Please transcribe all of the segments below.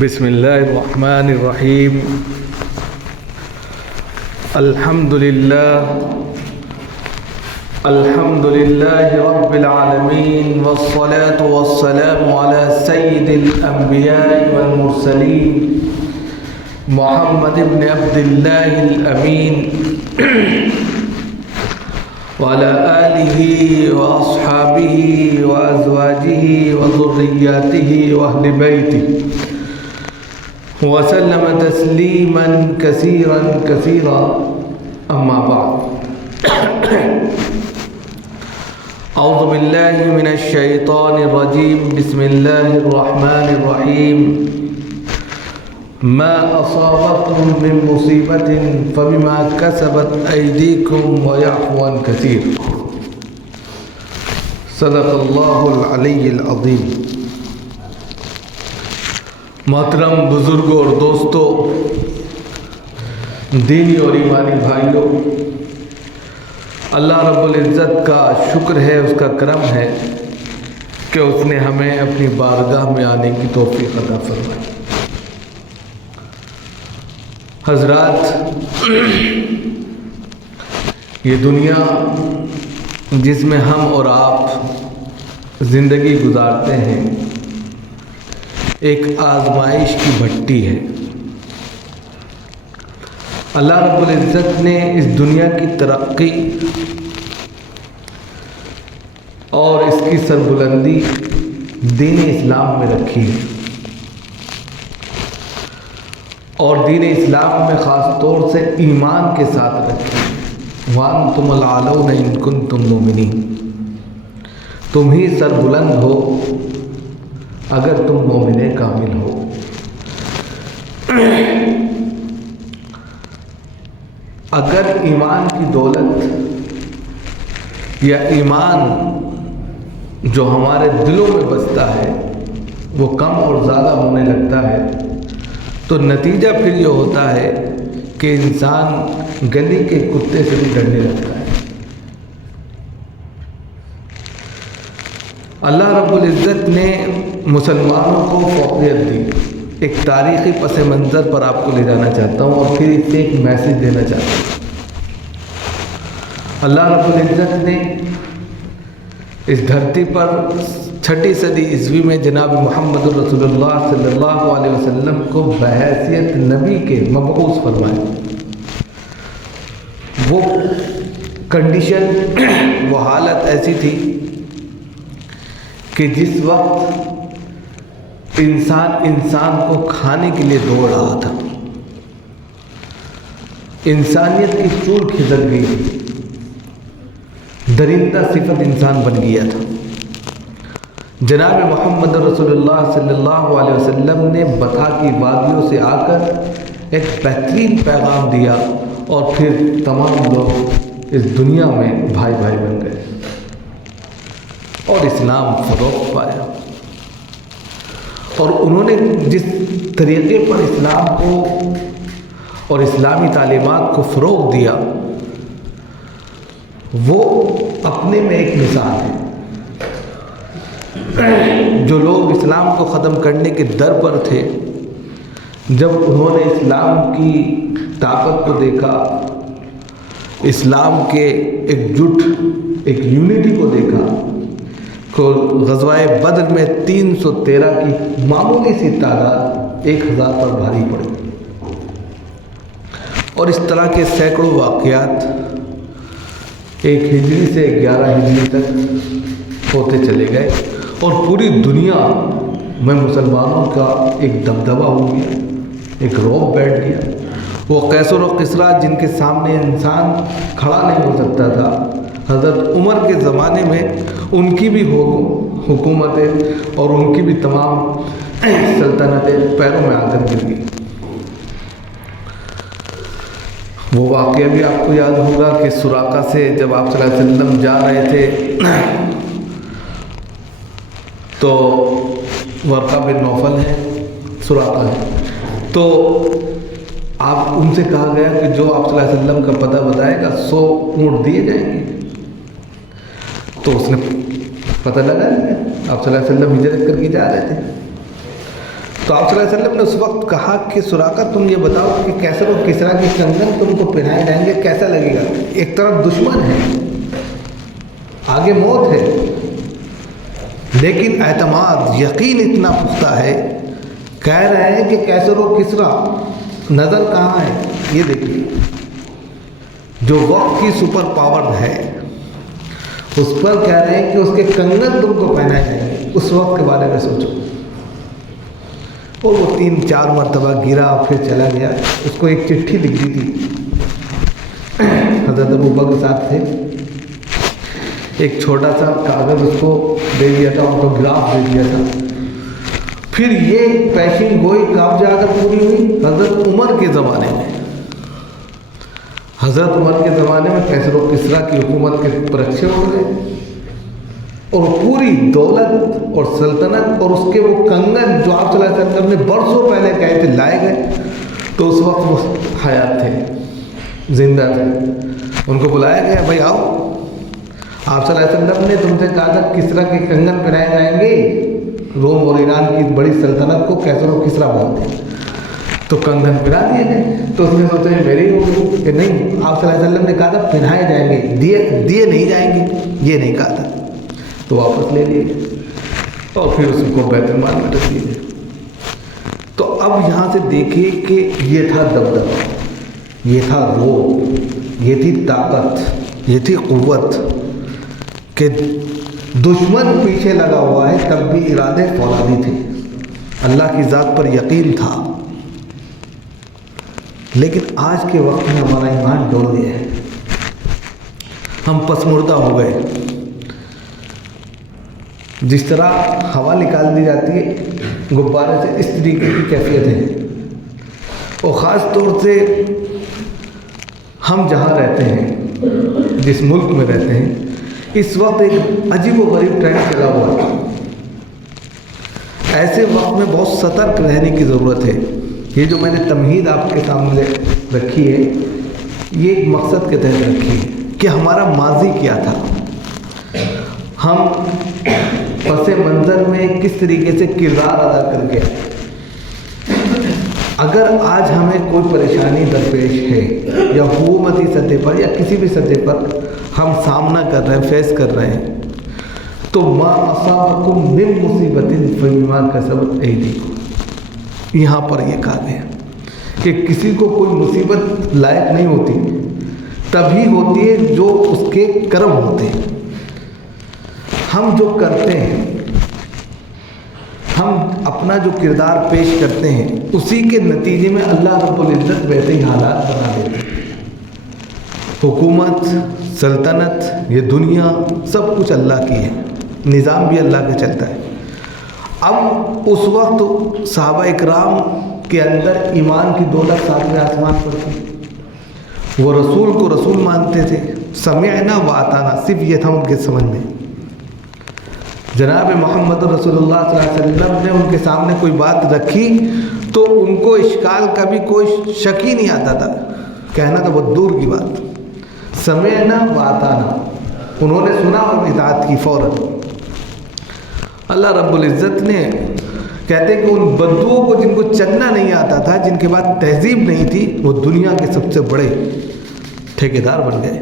بسم الله الرحمن الرحيم. الحمد لله رب العالمين، والصلاة والسلام على سيد الأنبياء والمرسلين محمد بن عبد الله الأمين وعلى آله وأصحابه وأزواجه وذرياته وأهل بيته وسلم تسليما كثيرا أما بعد. أعوذ بالله من الشيطان الرجيم. بسم الله الرحمن الرحيم. ما أصابتكم من مصيبة فبما كسبت أيديكم ويعفو عن كثير. صدق الله العلی العظیم. محترم بزرگوں اور دوستوں، دینی اور ایمانی بھائیوں، اللہ رب العزت کا شکر ہے، اس کا کرم ہے کہ اس نے ہمیں اپنی بارگاہ میں آنے کی توفیق عطا فرمائی. حضرات، یہ دنیا جس میں ہم اور آپ زندگی گزارتے ہیں ایک آزمائش کی بھٹی ہے. اللہ رب العزت نے اس دنیا کی ترقی اور اس کی سربلندی دین اسلام میں رکھی ہے، اور دین اسلام میں خاص طور سے ایمان کے ساتھ رکھی. وَأَنْتُمُ الْأَعْلَوْنَ إِن كُنتُم مُؤْمِنِينَ. تم ہی سربلند ہو اگر تم مومن کامل ہو. اگر ایمان کی دولت یا ایمان جو ہمارے دلوں میں بستا ہے وہ کم اور زیادہ ہونے لگتا ہے تو نتیجہ پھر یہ ہوتا ہے کہ انسان گلی کے کتے سے بھی ڈرنے لگتا ہے. اللہ رب العزت نے مسلمانوں کو فوقیت دی. ایک تاریخی پس منظر پر آپ کو لے جانا چاہتا ہوں اور پھر اس سے ایک میسج دینا چاہتا ہوں. اللہ رب العزت نے اس دھرتی پر 6 صدی عیسوی میں جناب محمد رسول اللہ صلی اللہ علیہ وسلم کو بحیثیت نبی کے مبعوث فرمایا. وہ کنڈیشن، وہ حالت ایسی تھی کہ جس وقت انسان کو کھانے کے لیے دوڑ رہا تھا، انسانیت کی چول کھسک گئی تھی، درندہ صفت انسان بن گیا تھا. جناب محمد رسول اللہ صلی اللہ علیہ وسلم نے بتا کی وادیوں سے آ کر ایک بہترین پیغام دیا اور پھر تمام لوگ اس دنیا میں بھائی بھائی بن گئے اور اسلام فروغ پایا. اور انہوں نے جس طریقے پر اسلام کو اور اسلامی تعلیمات کو فروغ دیا وہ اپنے میں ایک مثال ہے. جو لوگ اسلام کو ختم کرنے کے در پر تھے، جب انہوں نے اسلام کی طاقت کو دیکھا، اسلام کے ایک جٹ، ایک یونٹی کو دیکھا، تو غزوہ بدر میں 313 کی معمولی سی تعداد 1000 پر بھاری پڑی. اور اس طرح کے سینکڑوں واقعات 1 ہجری سے 11 ہجری تک ہوتے چلے گئے اور پوری دنیا میں مسلمانوں کا ایک دبدبہ ہو گیا، ایک رعب بیٹھ گیا. وہ قیصر و کسریٰ جن کے سامنے انسان کھڑا نہیں ہو سکتا تھا، حضرت عمر کے زمانے میں ان کی بھی حکومتیں اور ان کی بھی تمام سلطنتیں پیروں میں آ کر گر گئی. وہ واقعہ بھی آپ کو یاد ہوگا کہ سراقہ سے جب آپ صلی اللہ علیہ وسلم جا رہے تھے تو ورقہ بن نوفل ہے، سراقہ ہے، تو آپ ان سے کہا گیا کہ جو آپ صلی اللہ علیہ وسلم کا پتہ بتائے گا 100 اونٹ دیے جائیں گے. تو اس نے پتہ لگا لیا آپ صلی اللہ علیہ وسلم ہجرت کر کے جا رہے تھے. تو آپ صلی اللہ علیہ وسلم نے اس وقت کہا کہ سراقہ تم یہ بتاؤ کہ کیسر و کسریٰ کی کنگن تم کو پہنائے جائیں گے، کیسا لگے گا؟ ایک طرف دشمن ہے، آگے موت ہے، لیکن اعتماد یقین اتنا پختہ ہے، کہہ رہے ہیں کہ کیسر و کسریٰ نظر کہاں ہے؟ یہ دیکھیے، جو وقت کی سپر پاور ہے اس پر کہہ رہے ہیں کہ اس کے کنگن تم کو پہنائے جائیں گے۔ اس وقت کے بارے میں سوچو، اور وہ 3-4 مرتبہ گرا، پھر چلا گیا۔ اس کو ایک چٹھی لکھ دی تھی، حضرت ابوبکر صاحب تھے، ایک چھوٹا سا کاغذ اس کو دے دیا تھا، آٹوگراف دے دیا تھا۔ پھر یہ پیشین گوئی کب جا کر پوری ہوئی؟ حضرت عمر کے زمانے میں۔ حضرت عمر کے زمانے میں کیسر و کسریٰ کی حکومت کے پرچے ہو گئے، اور پوری دولت اور سلطنت اور اس کے وہ کنگن جو آپ صلی اللہ علیہ وسلم نے برسوں پہلے کہے تھے لائے گئے، تو اس وقت وہ حیات تھے، زندہ تھے۔ ان کو بلایا گیا، بھائی آؤ، آپ صلی اللہ علیہ وسلم نے تم سے کہا تھا کسریٰ کے کنگن پہنائے جائیں گے، روم اور ایران کی بڑی سلطنت کو کیسر و کسریٰ بولتے ہیں، تو کنگن پہنا دیے گئے۔ تو اس نے سوچا میری ہوگی کہ نہیں، آپ صلی اللہ علیہ وسلم نے کہا تھا پہنائے جائیں گے، دیے نہیں جائیں گے، یہ نہیں کہا تھا، تو واپس لے لیے اور پھر اس کو بیت المال میں رکھ دیے۔ تو اب یہاں سے دیکھیے کہ یہ تھا دبدبہ، یہ تھا روب، یہ تھی طاقت، یہ تھی قوت، کہ دشمن پیچھے لگا ہوا ہے تب بھی ارادے فولادی تھے، اللہ کی ذات پر یقین تھا۔ لیکن آج کے وقت میں ہمارا ایمان ڈول گیا ہے، ہم پسمردہ ہو گئے۔ جس طرح ہوا نکال دی جاتی ہے غبارے سے، اس طریقے کی کیفیت ہے۔ اور خاص طور سے ہم جہاں رہتے ہیں، جس ملک میں رہتے ہیں، اس وقت ایک عجیب و غریب ٹرینڈ چلا ہوا ہے۔ ایسے وقت میں بہت سترک رہنے کی ضرورت ہے۔ یہ جو میں نے تمہید آپ کے سامنے رکھی ہے، یہ ایک مقصد کے تحت رکھی ہے کہ ہمارا ماضی کیا تھا، ہم پس منظر میں کس طریقے سے کردار ادا کر کے، اگر آج ہمیں کوئی پریشانی درپیش ہے یا حکومتی سطح پر یا کسی بھی سطح پر ہم سامنا کر رہے ہیں، فیس کر رہے ہیں، تو ما اصابکم من مصیبت فبما کسبت ایدیکم، یہاں پر یہ کہا گیا کہ کسی کو کوئی مصیبت لائق نہیں ہوتی، تبھی ہوتی ہے جو اس کے کرم ہوتے ہیں۔ ہم جو کرتے ہیں، ہم اپنا جو کردار پیش کرتے ہیں، اسی کے نتیجے میں اللہ رب العزت ویسے ہی حالات بنا دیتے ہیں۔ حکومت، سلطنت، یہ دنیا سب کچھ اللہ کی ہے، نظام بھی اللہ کا چلتا ہے۔ اب اس وقت صحابہ اکرام کے اندر ایمان کی دولت 7ویں آسمان پر تھی، وہ رسول کو رسول مانتے تھے، سمعنا و اطعنا، صرف یہ تھا ان کے سمجھ میں۔ جناب محمد رسول اللہ صلی اللہ علیہ وسلم نے ان کے سامنے کوئی بات رکھی تو ان کو اشکال کا بھی کوئی شک ہی نہیں آتا تھا، کہنا تو بہت دور کی بات، سمعنا و اطعنا، انہوں نے سنا اور اطاعت کی فوراً۔ اللہ رب العزت نے کہتے کہ ان بدوؤں کو جن کو چلنا نہیں آتا تھا، جن کے بعد تہذیب نہیں تھی، وہ دنیا کے سب سے بڑے ٹھیکیدار بن گئے،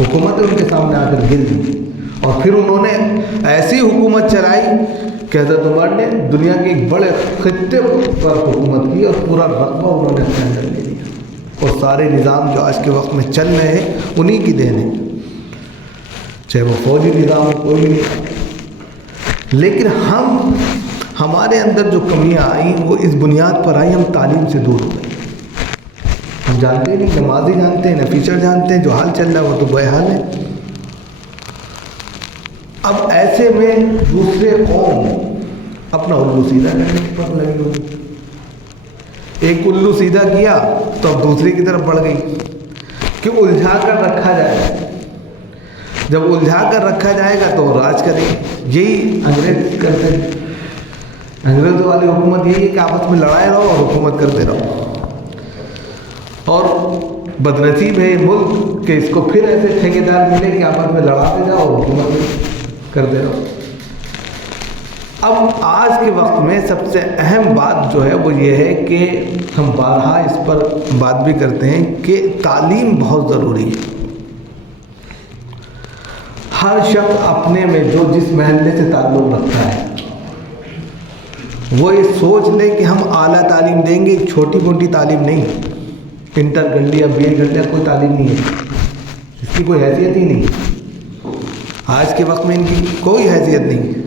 حکومتیں ان کے سامنے آ کر گر دی، اور پھر انہوں نے ایسی حکومت چلائی کہ حضرت عمر نے دنیا کے ایک بڑے خطے پر حکومت کی اور پورا رقبہ انہوں نے اپنے اندر لے لیا، اور سارے نظام جو آج کے وقت میں چل رہے ہیں انہی کی دین ہے، چاہے وہ فوجی نظام ہو، کوئی بھی نہیں۔ لیکن ہمارے اندر جو کمیاں آئیں وہ اس بنیاد پر آئی، ہم تعلیم سے دور ہو گئے، ہم جانتے نہیں، نہ ماضی جانتے ہیں نہ فیوچر جانتے ہیں، جو حال چل رہا ہے وہ تو بے حال ہے۔ اب ایسے میں دوسرے قوم اپنا الو سیدھا کرنے پر لگی ہوئی، ایک الو سیدھا کیا تو اب دوسری کی طرف بڑھ گئی کہ الجھا کر رکھا جائے، جب الجھا کر رکھا جائے گا تو وہ راج کرے گی۔ یہی انگریز کرتے ہیں، انگریزوں والی حکومت یہی ہے کہ آپس میں لڑائے رہو اور حکومت کرتے رہو، اور بدنصیب ہے یہ ملک کہ اس کو پھر ایسے ٹھیکیدار ملے کہ آپس میں لڑاتے جاؤ اور حکومت کرتے رہو۔ اب آج کے وقت میں سب سے اہم بات جو ہے وہ یہ ہے کہ ہم بارہا اس پر بات بھی کرتے ہیں کہ تعلیم بہت ضروری ہے۔ ہر شخص اپنے میں جو جس محلے سے تعلق رکھتا ہے وہ یہ سوچ لے کہ ہم اعلیٰ تعلیم دیں گے، چھوٹی موٹی تعلیم نہیں، انٹر کر لیا، بی اے کر لیا، کوئی تعلیم نہیں ہے، اس کی کوئی حیثیت ہی نہیں۔ آج کے وقت میں ان کی کوئی حیثیت نہیں ہے۔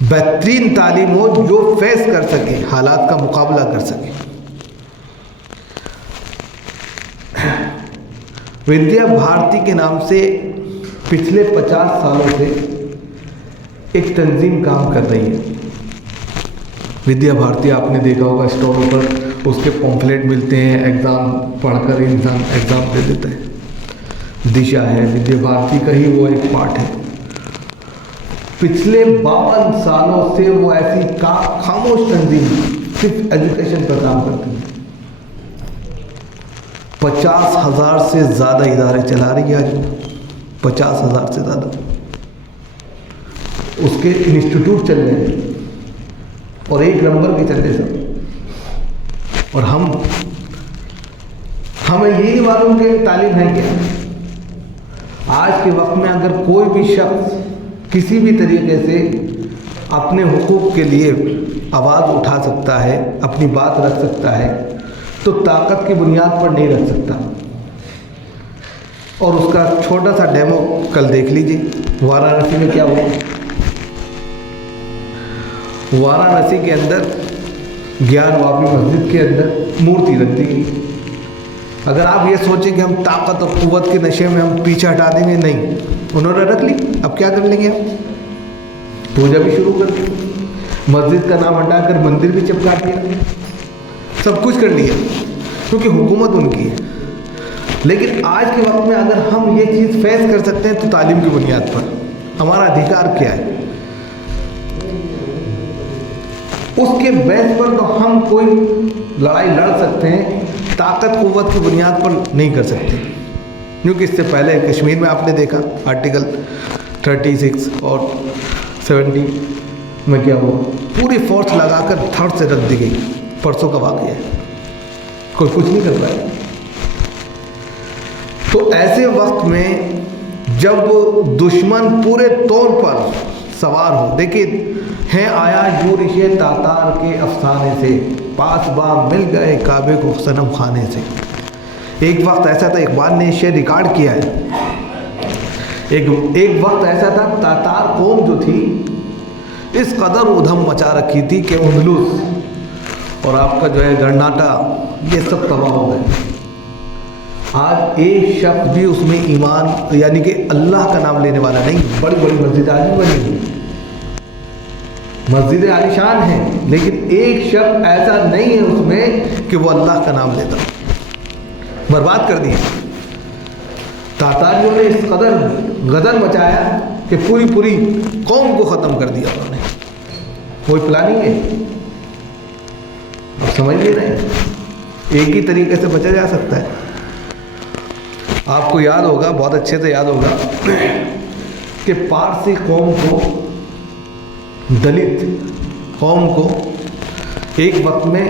بہترین تعلیم ہو جو فیس کر سکے، حالات کا مقابلہ کر سکے۔ ودیا بھارتی کے نام سے پچھلے 50 سالوں سے ایک تنظیم کام کر رہی ہے۔ ودیا بھارتی آپ نے دیکھا ہوگا اسٹوروں پر اس کے پمفلیٹ ملتے ہیں، ایگزام پڑھ کر انسان ایگزام دے دیتا ہے۔ دشا ہے ودیا بھارتی کا ہی وہ ایک پارٹ ہے۔ پچھلے 52 سالوں سے وہ ایسی خاموش تنظیم صرف ایجوکیشن پر کام کرتی ہے۔ 50,000 سے زیادہ ادارے چلا رہی ہے آج، 50,000 سے زیادہ اس کے انسٹیٹیوٹ چل رہے ہیں اور ایک نمبر کے چل رہے سب۔ اور ہمیں یہ نہیں معلوم کہ تعلیم ہے کیا۔ آج کے وقت میں اگر کوئی بھی شخص کسی بھی طریقے سے اپنے حقوق کے لیے آواز اٹھا سکتا ہے، اپنی بات رکھ سکتا ہے، تو طاقت کی بنیاد پر نہیں رکھ سکتا۔ اور اس کا چھوٹا سا ڈیمو کل دیکھ لیجیے وارانسی میں کیا ہوا۔ وارانسی کے اندر گیان واپی مسجد کے اندر مورتی رکھ دی گئی۔ اگر آپ یہ سوچیں کہ ہم طاقت اور قوت کے نشے میں ہم پیچھے ہٹا دیں گے، نہیں، انہوں نے رکھ لی، اب کیا کر لیں گے ہم؟ پوجا بھی شروع کر دی، مسجد کا نام ہٹا کر مندر بھی چپکا دیا، سب کچھ کر لیا کیونکہ حکومت ان کی ہے۔ لیکن آج کے وقت میں اگر ہم یہ چیز فیس کر سکتے ہیں تو تعلیم کی بنیاد پر ہمارا ادھیکار کیا ہے، اس کے بیس پر تو ہم کوئی لڑائی لڑ سکتے ہیں، طاقت قوت کی بنیاد پر نہیں کر سکتے۔ کیونکہ اس سے پہلے کشمیر میں آپ نے دیکھا آرٹیکل 36 اور 70 میں کیا ہوا، پوری فورس لگا کر تھڑ سے رکھ دی گئی، پرسوں کا واقعہ ہے، کوئی کچھ نہیں کر پایا۔ تو ایسے وقت میں جب دشمن پورے طور پر سوار ہو، دیکھیے ہیں آیا یورشے تاتار کے افسانے سے، پاس با مل گئے کعبے کو صنم خانے سے۔ ایک وقت ایسا تھا، اقبال نے شعر ریکارڈ کیا ہے، ایک وقت ایسا تھا تاتار قوم جو تھی اس قدر ادھم مچا رکھی تھی کہ اندلس اور آپ کا جو ہے گرناٹا یہ سب تباہ ہو گئے۔ آج ایک شخص بھی اس میں ایمان یعنی کہ اللہ کا نام لینے والا نہیں۔ بڑی بڑی مسجد آج بھی بنی ہوئی، مسجد عالیشان ہیں، لیکن ایک شخص ایسا نہیں ہے اس میں کہ وہ اللہ کا نام لیتا، برباد کر دیا۔ تاتاریوں نے اس قدر غدر مچایا کہ پوری قوم کو ختم کر دیا انہوں نے۔ کوئی پلاننگ ہے؟ اب سمجھ لے رہے ہیں، ایک ہی طریقے سے بچا جا سکتا ہے۔ آپ کو یاد ہوگا، بہت اچھے سے یاد ہوگا کہ پارسی قوم کو، دلت قوم کو ایک وقت میں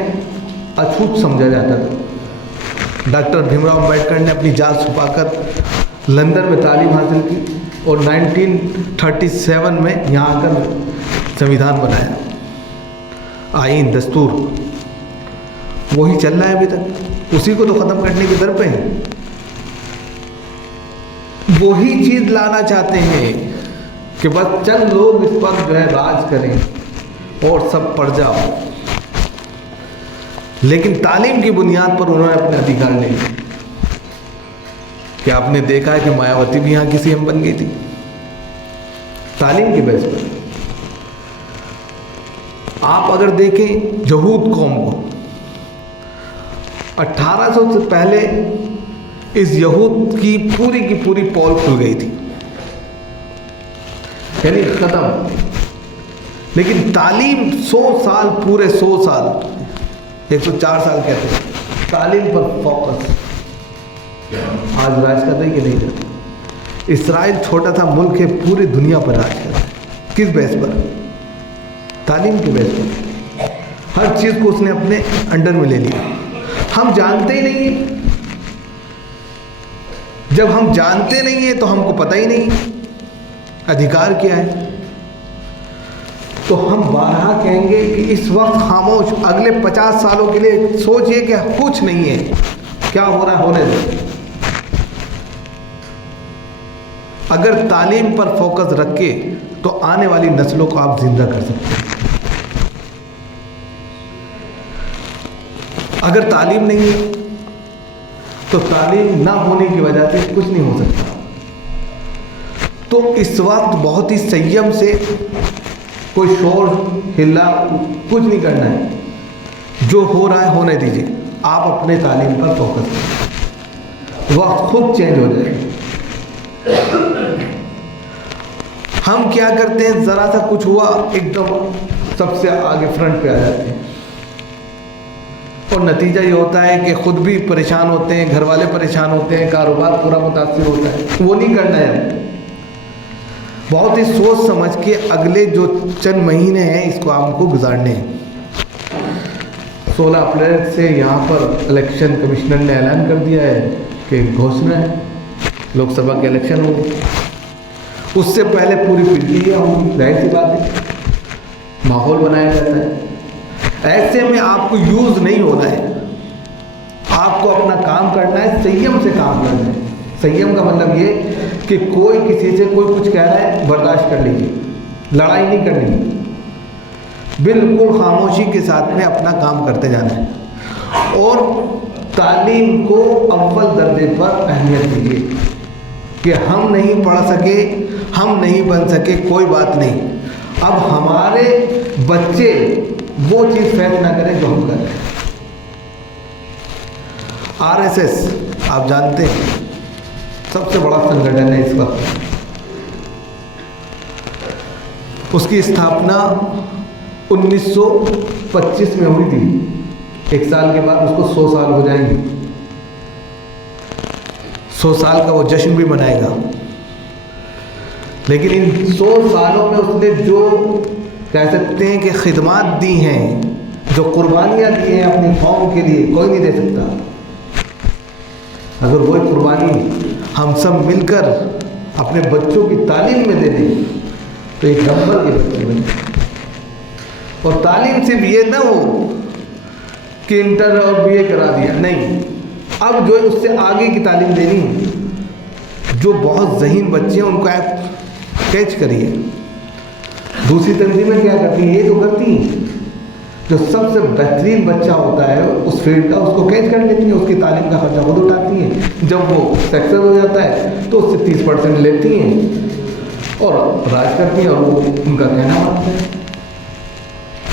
اچھوت سمجھا جاتا تھا۔ ڈاکٹر بھیم راؤ امبیڈکر نے اپنی جان چھپا کر لندن میں تعلیم حاصل کی اور 1937 میں یہاں آ کر سنویدھان بنایا، آئین، دستور، وہی چل رہا ہے ابھی تک، اسی کو تو ختم کرنے کی در پہ ہیں۔ وہی چیز لانا چاہتے ہیں کہ بس چند لوگ اس پر جو ہے راج کریں اور سب پڑ جاؤ، لیکن تعلیم کی بنیاد پر انہوں نے اپنے ادھیکار لے لیے۔ کہ آپ نے دیکھا ہے کہ مایاوتی بھی یہاں کی سی ایم بن گئی تھی تعلیم کی بیس پر۔ آپ اگر دیکھیں یہود قوم کو 1800 سے پہلے اس یہود کی پوری پول کھل گئی تھی، یعنی ختم۔ لیکن تعلیم 100 سال، پورے 100 سال، 104 سال کہتے ہیں، تعلیم پر فوکس آج راج کر رہی کہ نہیں کرتی۔ اسرائیل چھوٹا سا ملک ہے، پوری دنیا پر راج کر رہا ہے۔ کس بیس پر؟ تعلیم کے بیس پر. ہر چیز کو اس نے اپنے انڈر میں لے لیا. ہم جانتے ہی نہیں ہیں. جب ہم جانتے نہیں ہیں تو ہم کو پتہ ہی نہیں ادھیکار کیا ہے. تو ہم بارہا کہیں گے کہ اس وقت خاموش. اگلے 50 سالوں کے لیے سوچئے کہ کچھ نہیں ہے، کیا ہو رہا ہے ہونے دیں. اگر تعلیم پر فوکس رکھے تو آنے والی نسلوں کو آپ زندہ کر سکتے ہیں. اگر تعلیم نہیں ہے تو تعلیم نہ ہونے کی وجہ سے کچھ نہیں ہو سکتا. تو اس وقت بہت ہی سنیم سے کوئی شور ہلا کچھ نہیں کرنا ہے. جو ہو رہا ہے ہونے دیجیے. آپ اپنے تعلیم پر فوکس کریں، وقت خود چینج ہو جائے گا. ہم کیا کرتے ہیں، ذرا سا کچھ ہوا ایک دم سب سے آگے فرنٹ پہ آ جاتے ہیں، اور نتیجہ یہ ہوتا ہے کہ خود بھی پریشان ہوتے ہیں، گھر والے پریشان ہوتے ہیں، کاروبار پورا متاثر ہوتا ہے. وہ نہیں کرنا ہے. بہت ہی سوچ سمجھ کے اگلے جو چند مہینے ہیں اس کو آپ کو گزارنے ہیں. 16 اپریل سے یہاں پر الیکشن کمشنر نے اعلان کر دیا ہے کہ گھوشنا ہے لوک سبھا کے الیکشن ہوں گے. اس سے پہلے پوری پریکریا ہوگی. ظاہر سی بات ہے، ماحول بنایا جاتا ہے. ایسے میں آپ کو یوز نہیں ہونا ہے. آپ کو اپنا کام کرنا ہے، سنیم سے کام کرنا ہے. سنیم کا مطلب یہ کہ کوئی کسی سے کوئی کچھ کہہ رہا ہے برداشت کر لیجیے. لڑائی نہیں کرنی، بالکل خاموشی کے ساتھ میں اپنا کام کرتے جانا ہے. اور تعلیم کو اول درجے پر اہمیت دیجیے. کہ ہم نہیں پڑھ سکے، ہم نہیں بن سکے، کوئی بات نہیں. اب ہمارے بچے وہ چیز فیض نہ کریں جو ہم کر رہے ہیں. RSS آپ جانتے ہیں سب سے بڑا سنگھٹن ہے اس وقت. اس کی استھاپنا 1925 میں ہوئی تھی. ایک سال کے بعد اس کو 100 سال ہو جائیں گے. 100 سال کا وہ جشن بھی منائے گا. لیکن ان 100 سالوں میں اس نے جو کہہ سکتے ہیں کہ خدمات دی ہیں، جو قربانیاں دی ہیں اپنی قوم کے لیے، کوئی نہیں دے سکتا. اگر وہی قربانی ہم سب مل کر اپنے بچوں کی تعلیم میں دے دیں تو ایک نمبر کے بچے بنے. اور تعلیم صرف یہ نہ ہو کہ انٹر اور BA کرا دیا، نہیں. اب جو ہے اس سے آگے کی تعلیم دینی ہے. جو بہت ذہین بچے ہیں ان کو آپ کیچ کریے. دوسری تنظیمیں کیا کرتی ہیں، یہ تو کرتی ہیں جو سب سے بہترین بچہ ہوتا ہے اس فیلڈ کا، اس کو کیچ کر لیتی ہیں، اس کی تعلیم کا خرچہ خود اٹھاتی ہیں. جب وہ سکسیس ہو جاتا ہے تو اس سے 30% لیتی ہیں اور راج کرتی ہیں، اور وہ ان کا کہنا مانتے ہیں.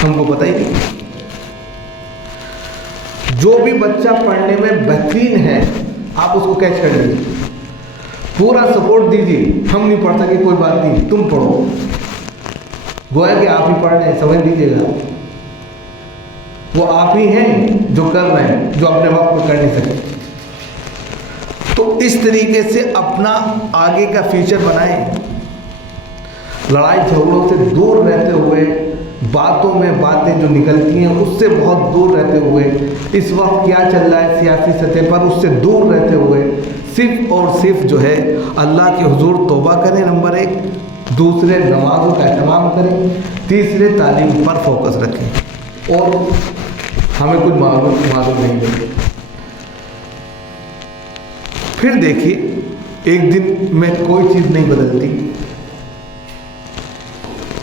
ہم کو پتہ ہی نہیں. جو بھی بچہ پڑھنے میں بہترین ہے آپ اس کو کیچ کر لیجیے، پورا سپورٹ دیجیے. ہم نہیں پڑھ سکے کوئی بات نہیں، تم پڑھو. گویا کہ آپ ہی پڑھ رہے ہیں، سمجھ لیجیے گا. وہ آپ ہی ہیں جو کر رہے ہیں، جو اپنے وقت میں کر نہیں سکے. تو اس طریقے سے اپنا آگے کا فیوچر بنائیں. لڑائی جھگڑوں سے دور رہتے ہوئے، باتوں میں باتیں جو نکلتی ہیں اس سے بہت دور رہتے ہوئے، اس وقت کیا چل رہا ہے سیاسی سطح پر اس سے دور رہتے ہوئے صرف اور صرف جو ہے اللہ کے حضور توبہ کریں. نمبر 1. دوسرے نمازوں کا اہتمام کریں. تیسرے تعلیم پر فوکس رکھیں. اور ہمیں کچھ معلوم نہیں ملے. پھر دیکھیے ایک دن میں کوئی چیز نہیں بدلتی،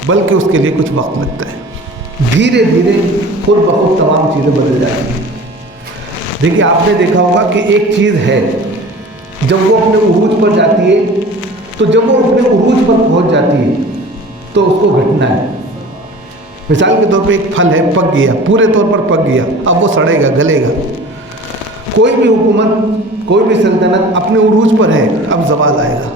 بلکہ اس کے لیے کچھ وقت لگتا ہے. دھیرے دھیرے خود بخود تمام چیزیں بدل جاتی ہیں. دیکھیے آپ نے دیکھا ہوگا کہ ایک چیز ہے جب وہ اپنے عروج پر جاتی ہے، تو جب وہ اپنے عروج پر پہنچ جاتی ہے تو اس کو گھٹنا ہے. مثال کے طور پہ ایک پھل ہے، پک گیا، پورے طور پر پک گیا، اب وہ سڑے گا، گلے گا. کوئی بھی حکومت، کوئی بھی سلطنت اپنے عروج پر ہے، اب زوال آئے گا.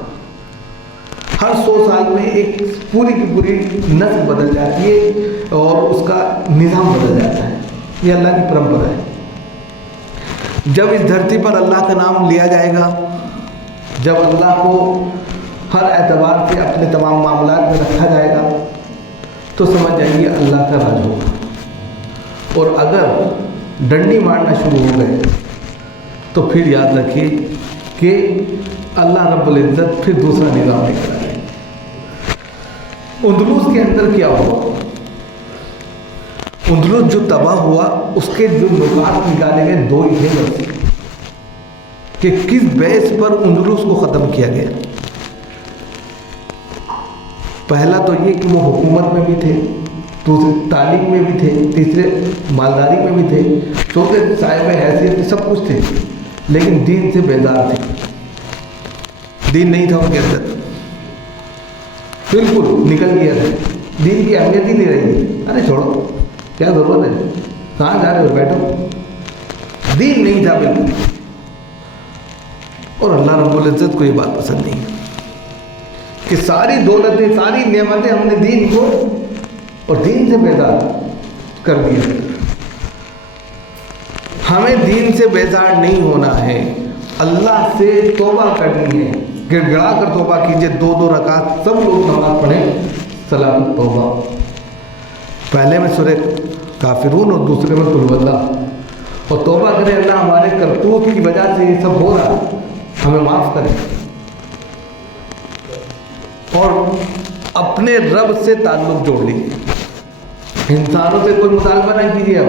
ہر 100 سال میں ایک پوری کی پوری نسل بدل جاتی ہے اور اس کا نظام بدل جاتا ہے. یہ اللہ کی پرمپرا ہے. جب اس دھرتی پر اللہ کا نام لیا جائے گا، جب اللہ کو ہر اعتبار سے اپنے تمام معاملات میں رکھا جائے گا، تو سمجھ جائیے اللہ کا راج ہوگا، اور اگر ڈنڈی مارنا شروع ہو گئے تو پھر یاد رکھیے کہ اللہ رب العزت پھر دوسرا نظام لے کر آئے۔ اندلس کے اندر کیا ہوا؟ اندلس جو تباہ ہوا اس کے جو نکات نکالے گئے دو ہی تھے بس، کہ کس بیس پر اندلس کو ختم کیا گیا۔ پہلا تو یہ کہ وہ حکومت میں بھی تھے، دوسرے تعلیم میں بھی تھے، تیسرے مالداری میں بھی تھے، چوتھے صاحب حیثیت سب کچھ تھے، لیکن دین سے بیزار تھے، دین نہیں تھا ان کے اندر، بالکل نکل گیا تھا، دین کی اہمیت ہی نہیں رہی۔ ارے چھوڑو، کیا ضرورت ہے، کہاں جا رہے ہو، بیٹھو، دین نہیں تھا بالکل۔ اور اللہ رب العزت کو یہ بات پسند نہیں کہ ساری دولتیں، ساری نعمتیں ہم نے دین کو اور دین سے بیزار کر دیا۔ ہمیں دین سے بیزار نہیں ہونا ہے، اللہ سے توبہ کرنی ہے، گڑ گڑا کر توبہ کیجئے، 2 رکعت سب لوگ نماز پڑھیں، صلاۃ التوبہ، پہلے میں سورہ کافرون اور دوسرے میں قل اللہ، اور توبہ کریں اللہ ہمارے کرتوت کی وجہ سے یہ سب ہو رہا، ہمیں معاف کریں، اور اپنے رب سے تعلق جوڑ لیجیے، انسانوں سے کوئی مطالبہ نہیں کیجیے۔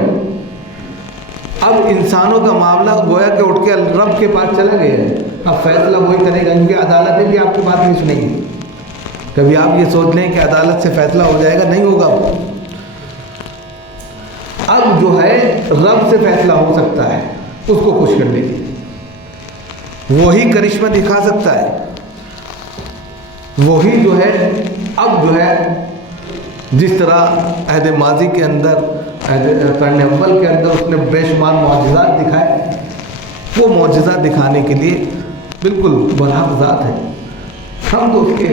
اب انسانوں کا معاملہ گویا کہ اٹھ کے رب کے پاس چلا گیا ہے، اب فیصلہ وہی کرے گا، کیونکہ عدالتیں بھی آپ کی بات نہیں سنیں گی۔ کبھی آپ یہ سوچ لیں کہ عدالت سے فیصلہ ہو جائے گا، نہیں ہوگا۔ اب جو ہے رب سے فیصلہ ہو سکتا ہے، اس کو خوش کر لیجیے، وہی کرشمہ دکھا سکتا ہے، وہی جو ہے اب جو ہے جس طرح عہد ماضی کے اندر، قرن اول کے اندر اس نے بے شمار معجزات دکھائے، وہ معجزات دکھانے کے لیے بالکل برحق ذات ہے، ہم تو اس کے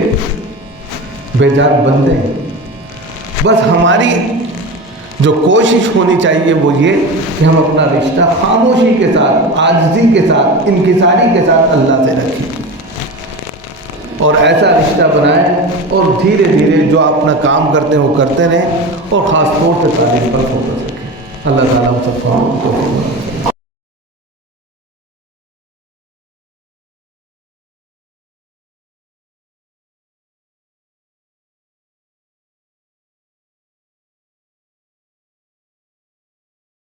بیجار بندے ہیں۔ بس ہماری جو کوشش ہونی چاہیے وہ یہ کہ ہم اپنا رشتہ خاموشی کے ساتھ، عاجزی کے ساتھ، انکساری کے ساتھ اللہ سے رکھیں، اور ایسا رشتہ بنائیں، اور دھیرے دھیرے جو اپنا کام کرتے ہیں وہ کرتے رہیں، اور خاص طور سے تعلیم پر فوکس رکھیں۔ اللہ تعالیٰ ہم سب کو